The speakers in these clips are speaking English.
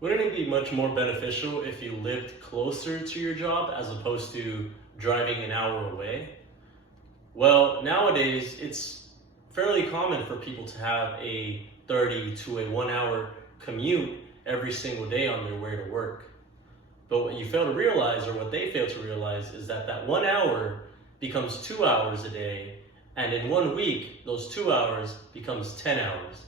Wouldn't it be much more beneficial if you lived closer to your job as opposed to driving an hour away? Well, nowadays it's fairly common for people to have a 30 to a 1 hour commute every single day on their way to work. But what you fail to realize, or what they fail to realize, is that that 1 hour becomes 2 hours a day, and in 1 week, those 2 hours becomes 10 hours.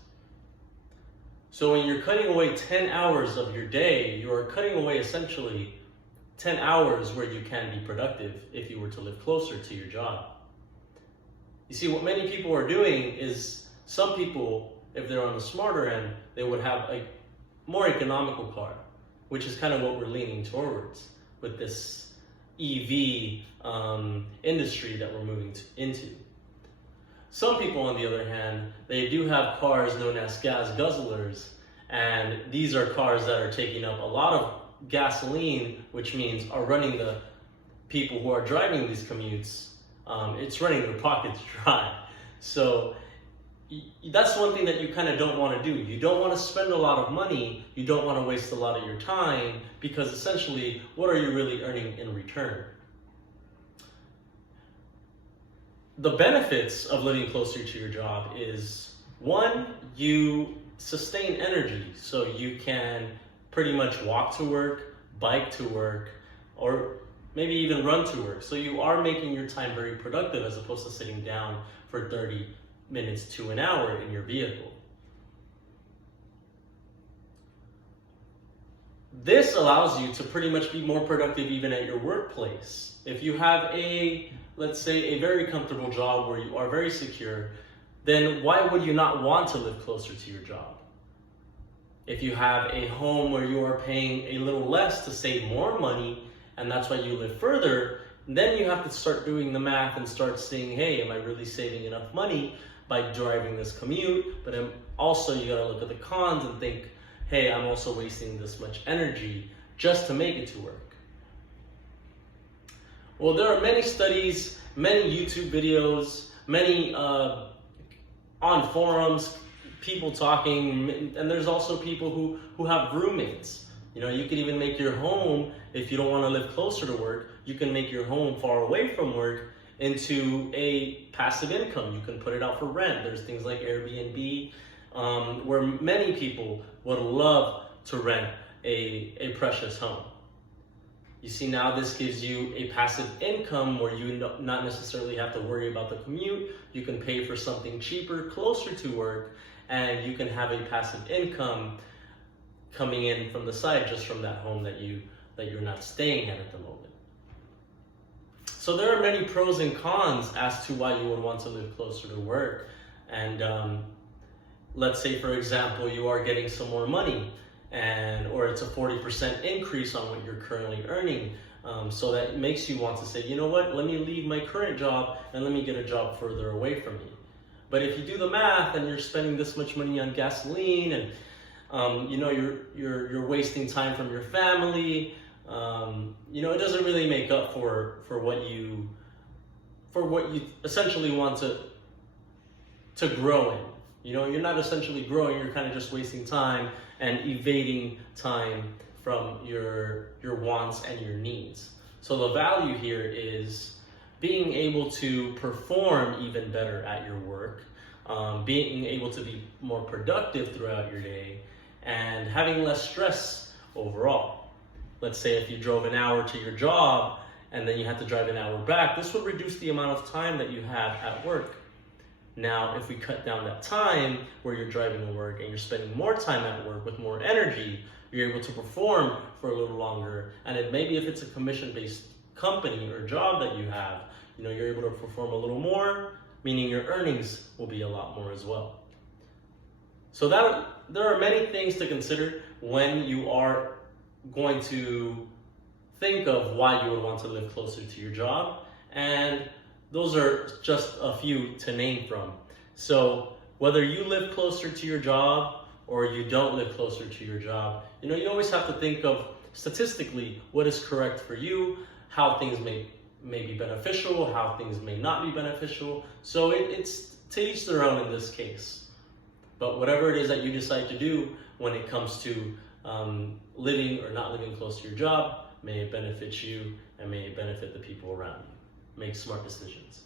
So when you're cutting away 10 hours of your day, you are cutting away essentially 10 hours where you can be productive if you were to live closer to your job. You see, what many people are doing is, some people, if they're on the smarter end, they would have a more economical car, which is kind of what we're leaning towards with this EV industry that we're moving into. Some people, on the other hand, they do have cars known as gas guzzlers, and these are cars that are taking up a lot of gasoline, which means are running the people who are driving these commutes, it's running their pockets dry. So that's one thing that you kind of don't want to do. You don't want to spend a lot of money, you don't want to waste a lot of your time, because essentially, what are you really earning in return? The benefits of living closer to your job is, one, you sustain energy, so you can pretty much walk to work, bike to work, or maybe even run to work. So you are making your time very productive as opposed to sitting down for 30 minutes to an hour in your vehicle. This allows you to pretty much be more productive even at your workplace. If you have let's say, a very comfortable job where you are very secure, then why would you not want to live closer to your job? If you have a home where you are paying a little less to save more money, and that's why you live further, then you have to start doing the math and start saying, hey, am I really saving enough money by driving this commute? But also you gotta look at the cons and think, hey, I'm also wasting this much energy just to make it to work. Well, there are many studies, many YouTube videos, many on forums, people talking, and there's also people who have roommates. You know, you can even make your home, if you don't want to live closer to work, you can make your home far away from work into a passive income. You can put it out for rent. There's things like Airbnb, where many people would love to rent a precious home. You see, now this gives you a passive income where you not necessarily have to worry about the commute. You can pay for something cheaper, closer to work, and you can have a passive income coming in from the side just from that home that you're not staying at the moment. So there are many pros and cons as to why you would want to live closer to work. And let's say, for example, you are getting some more money, or it's a 40% increase on what you're currently earning. So that makes you want to say, you know what, let me leave my current job and let me get a job further away from me. But if you do the math and you're spending this much money on gasoline, and you know, you're wasting time from your family, you know, it doesn't really make up for what you essentially want to grow in. You know, you're not essentially growing, you're kind of just wasting time and evading time from your wants and your needs. So the value here is being able to perform even better at your work, being able to be more productive throughout your day, and having less stress overall. Let's say if you drove an hour to your job and then you had to drive an hour back, this would reduce the amount of time that you have at work. Now, if we cut down that time where you're driving to work and you're spending more time at work with more energy, you're able to perform for a little longer. And maybe if it's a commission-based company or job that you have, you know, you're able to perform a little more, meaning your earnings will be a lot more as well. So there are many things to consider when you are going to think of why you would want to live closer to your job, and those are just a few to name from. So whether you live closer to your job or you don't live closer to your job, you know, you always have to think of statistically what is correct for you, how things may be beneficial, how things may not be beneficial. So it's to each their own in this case. But whatever it is that you decide to do when it comes to living or not living close to your job may benefit you and may benefit the people around you. Make smart decisions.